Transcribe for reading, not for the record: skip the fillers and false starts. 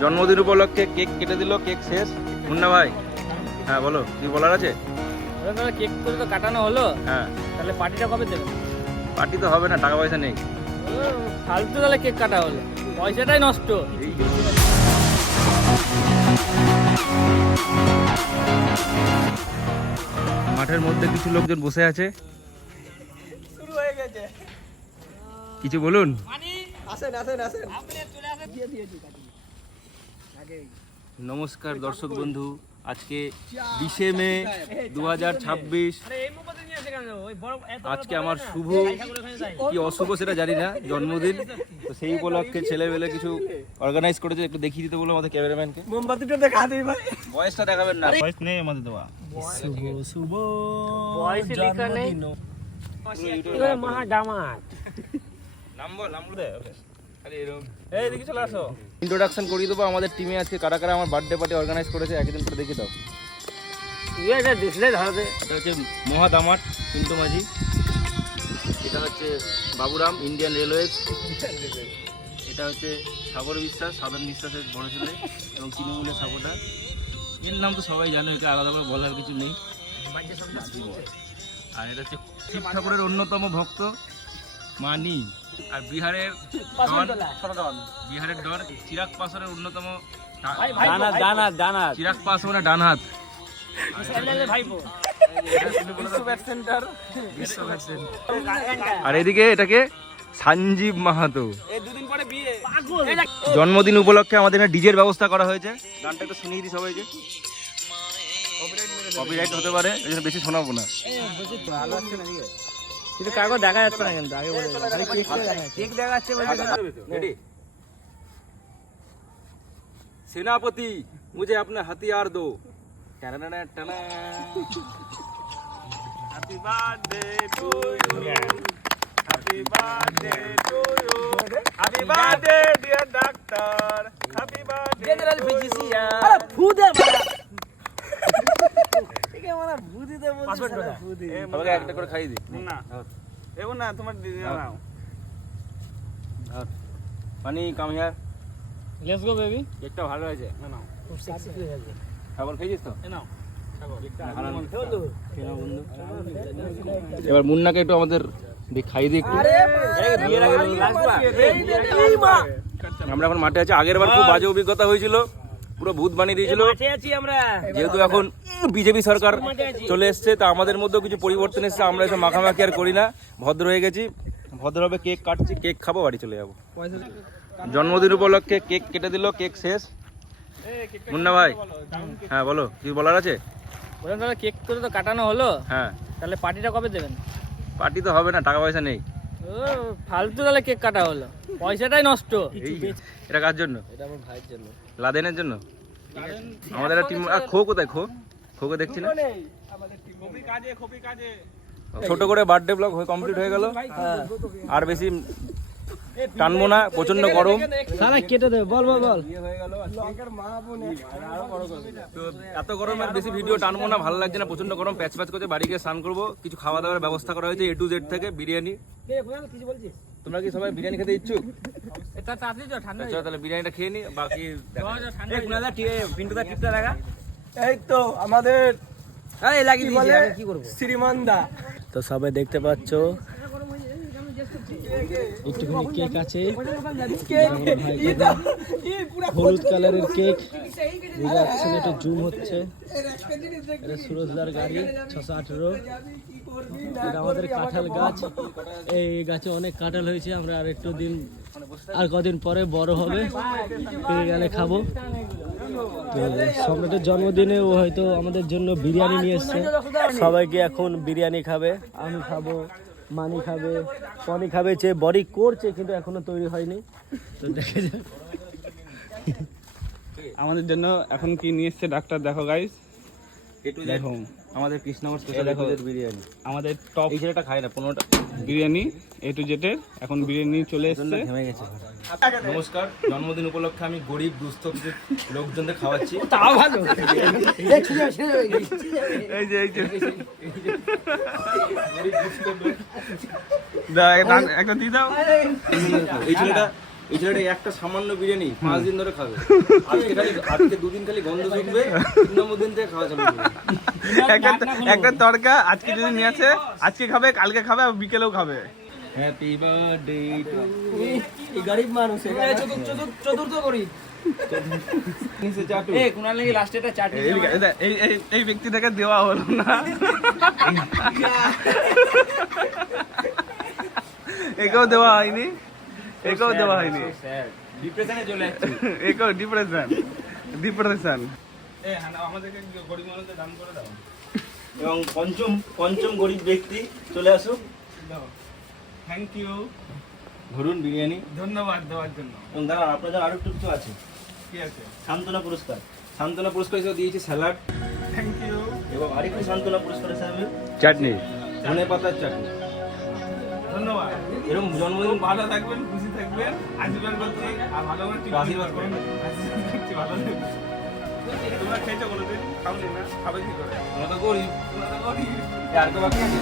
জন্মদিন উপলক্ষে কেক কেটে দিল, কেক শেষ। মুন্না ভাই, হ্যাঁ বলো, কি বলার আছে? কেক তো কাটানো হলো, হ্যাঁ, তাহলে পার্টিটা কবে দেবেন? পার্টি তো হবে না, টাকা পয়সা নেই। ফালতু তাহলে কেক কাটা হলো, পয়সাটাই নষ্ট। মাঠের মধ্যে কিছু লোকজন বসে আছে, শুরু হয়ে গেছে। কিছু বলুন। আসেন আসেন আসেন। নমস্কার দর্শক বন্ধু, আজকে 20শে মে 2026। আজকে আমার শুভ কি অশুভ সেটা জানি না, জন্মদিন। তো সেই উপলক্ষে ছেলেবেলে কিছু অর্গানাইজ করেছে, একটু দেখিয়ে দিতে বলো আমাদের ক্যামেরাম্যানকে। মোমবাতিটা দেখা দিই ভাই। বয়সটা দেখাবেন না, বয়স নেই আমাদের দেওয়া। শুভ শুভ বয়স লেখা নেই। এবারে মহা দামাত নাম বল, নাম বলে খালি এরকম। এই দেখি চলে আসো, ইন্ট্রোডাকশন করিয়ে দেবো আমাদের টিমে আজকে কারা কারা আমার বার্থডে পার্টি অর্গানাইজ করেছে, একদিন করে দেখিয়ে দাও। এটা দিসলে ধরবে। এটা হচ্ছে মহা দামাট পিন্টু মাঝি, এটা হচ্ছে বাবুরাম ইন্ডিয়ান রেলওয়েজ, এটা হচ্ছে সাগর বিশ্বাস সাধারণ বিশ্বাসের বড় ছেলে এবং তৃণমূলের সাপোর্টার। এর নাম তো সবাই জানো, একে আলাদা করে বলার কিছু নেই। আর এটা হচ্ছে শিব ঠাকুরের অন্যতম ভক্ত মানি, আর বিহারের ডন চিরাগ পাসওয়ানের অন্যতম চিরাগ পাসওয়ানের ডান হাত। আর এদিকে এটাকে সঞ্জীব মাহাতো। জন্মদিন উপলক্ষে আমাদের এখানে ডিজের ব্যবস্থা করা হয়েছে, গানটা একটু শুনিয়ে দিই সবাইকে। কপিরাইট হতে পারে, এই জন্য বেশি শোনাবো না। কিন্তু কাগজ দেখা যাচ্ছে না, কিন্তু আগে বলে কেক দেখা যাচ্ছে। রেডি? সেনাপতি মুঝে अपना हथियार दो। Happy birthday to you, happy birthday to you, happy birthday dear doctor, happy birthday general physician. আরে ফুদে মারা, ঠিক আছে মারা ফুদিতে বলছিস। পাসওয়ার্ড কোথায়? আমাকে একটা করে খাই দি না এগো না, তোমার দিদি নাও। পানি come here. Let's go baby. কেকটা ভালো হয়েছে, না নাও, খুব সেক্সি হয়ে গেছে। খাবার খেয়েছিস তো? নাও এবার মুন্নাকে একটু আমাদের খাই দিই একটু। আমরা এখন মাঠে আছি, আগের বার খুব বাজে অভিজ্ঞতা হয়েছিল, পুরো ভূত বানিয়ে দিয়েছিল। যেহেতু এখন বিজেপি সরকার চলে এসছে, তা আমাদের মধ্যেও কিছু পরিবর্তন এসছে, আমরা এসব মাখামাখি আর করি না, ভদ্র হয়ে গেছি। ভদ্রভাবে কেক কাটছি, কেক খাবো, বাড়ি চলে যাবো। জন্মদিন উপলক্ষে কেক কেটে দিল, কেক শেষ। মুন্না ভাই, হ্যাঁ বলো, কি বলার আছে? বলেন তাহলে কেক তো কাটানো হলো, হ্যাঁ, তাহলে পার্টিটা কবে দেবেন? পার্টি তো হবে না, টাকা পয়সা নেই। ফালতু তাহলে কেক কাটা হলো, পয়সাটাই নষ্ট। এটা কার জন্য? এটা আমার ভাইয়ের জন্য। লাদেনের জন্য। আমাদের টিম। আর খো কোথায়? খোকে দেখছি না। ছোট করে বার্থডে ব্লগ কমপ্লিট হয়ে গেল, আর বেশি টানবো না, প্রচন্ড গরম। কেটে দেবে, বল বল বল। তো এত গরম আর বেশি ভিডিও টানবো না, ভালো লাগছে না, প্রচন্ড গরম, প্যাচ প্যাচ করছে। বাড়ি গিয়ে স্নান করবো, কিছু খাওয়া দাওয়ার ব্যবস্থা করা হয়েছে A to Z থেকে। বিরিয়ানি, তোমরা কি সবাই বিরিয়ানি খেতে ইচ্ছুক? চলো তাহলে বিরিয়ানিটা খেয়ে নি, বাকি পিন্টুদা টিপটা দেখা। এই তো আমাদের কি করবো শ্রীমানদা। তো সবাই দেখতে পাচ্ছ, একটুখানি কেক আছে, হলুদ কালারের কেক। একটু জুম হচ্ছে, এটা সুরজদার গাড়ি 618। এটা আমাদের কাঁঠাল গাছ, এই গাছে অনেক কাঁঠাল হয়েছে। আমরা আর কদিন পরে বড় হবে, পেয়ে গেলে খাবো। তো সম্রাটের জন্মদিনে ও হয়তো আমাদের জন্য বিরিয়ানি নিয়ে এসছে। সবাইকে এখন বিরিয়ানি খাবে, আমি খাবো, মানি খাবে, পনি খাবে। যে বডি করছে কিন্তু এখনো তৈরি হয়নি, তো দেখে যাক। আমাদের জন্য এখন কি নিয়ে এসছে ডাক্তার, দেখো গাইস। দেখো আমাদের কৃষ্ণনগর স্পেশাল বিরিয়ানি, আমাদের টপ। এই ছেলেটা খায় না 15টা বিরিয়ানি A to Z এর এখন বিরিয়ানি চলে এসছে। ঘেমে গেছে। নমস্কার, জন্মদিন উপলক্ষে আমি গরিব দুস্থ কিছু লোকজনদের খাওয়াচ্ছি। তাও ভালো। এই যে একটা দিয়ে দাও। এই ছেলেটা এই ছেলেটা একটা সামান্য বিরিয়ানি 5 দিন ধরে খাবে। আজকে 2 দিন খালি গন্ধ শুকবে, 3 নম্বর দিন থেকে খাওয়া চালু করবে। একটা তড়কা আজকে যদি নিয়ে আসে, আজকে খাবে, কালকে খাবে, আর বিকেলেও খাবে। হ্যাপি বার্থডে টু এই গরিব মানুষ চতুর্থ করি নিচে চাটু এ কুনাল নাকি লাস্টে একটা চাটনি এই ব্যক্তিটাকে দেওয়া হলো না। একেও দেওয়া হয়নি, একেও দেওয়া হয়নি। ডিপ্রেশনে চলে যাচ্ছে। একেও ডিপ্রেশন। আমাদেরকে গরিব মানুষদের দান করে দাও। এবং পঞ্চম গরিব ব্যক্তি চলে আসুক। থ্যাংক ইউ, ধরুন বিরিয়ানি। ধন্যবাদ দেওয়ার জন্য। এবং দাঁড়ান, আপনাদের আরো একটু কিছু আছে। কি আছে? সান্ত্বনা পুরস্কার হিসেবে দিয়েছি স্যালাড থ্যাংক ইউ। এবং আরেকটু সান্ত্বনা পুরস্কার হিসেবে চাটনি, ধনে পাতার চাটনি। ধন্যবাদ। এরকম জন্মদিন ভালো থাকবেন, খুশি থাকবেন, আশীর্বাদ করছি। আর ভালো করে আশীর্বাদ করুন। আশীর্বাদ করছি, ভালো থাকবেন। তোমরা খেয়েছো কোনোদিন? খাওনি না? খাবে কি করে? আমরা তো গরিব। তোমরা তো গরিব। আর তো বাকি আছে।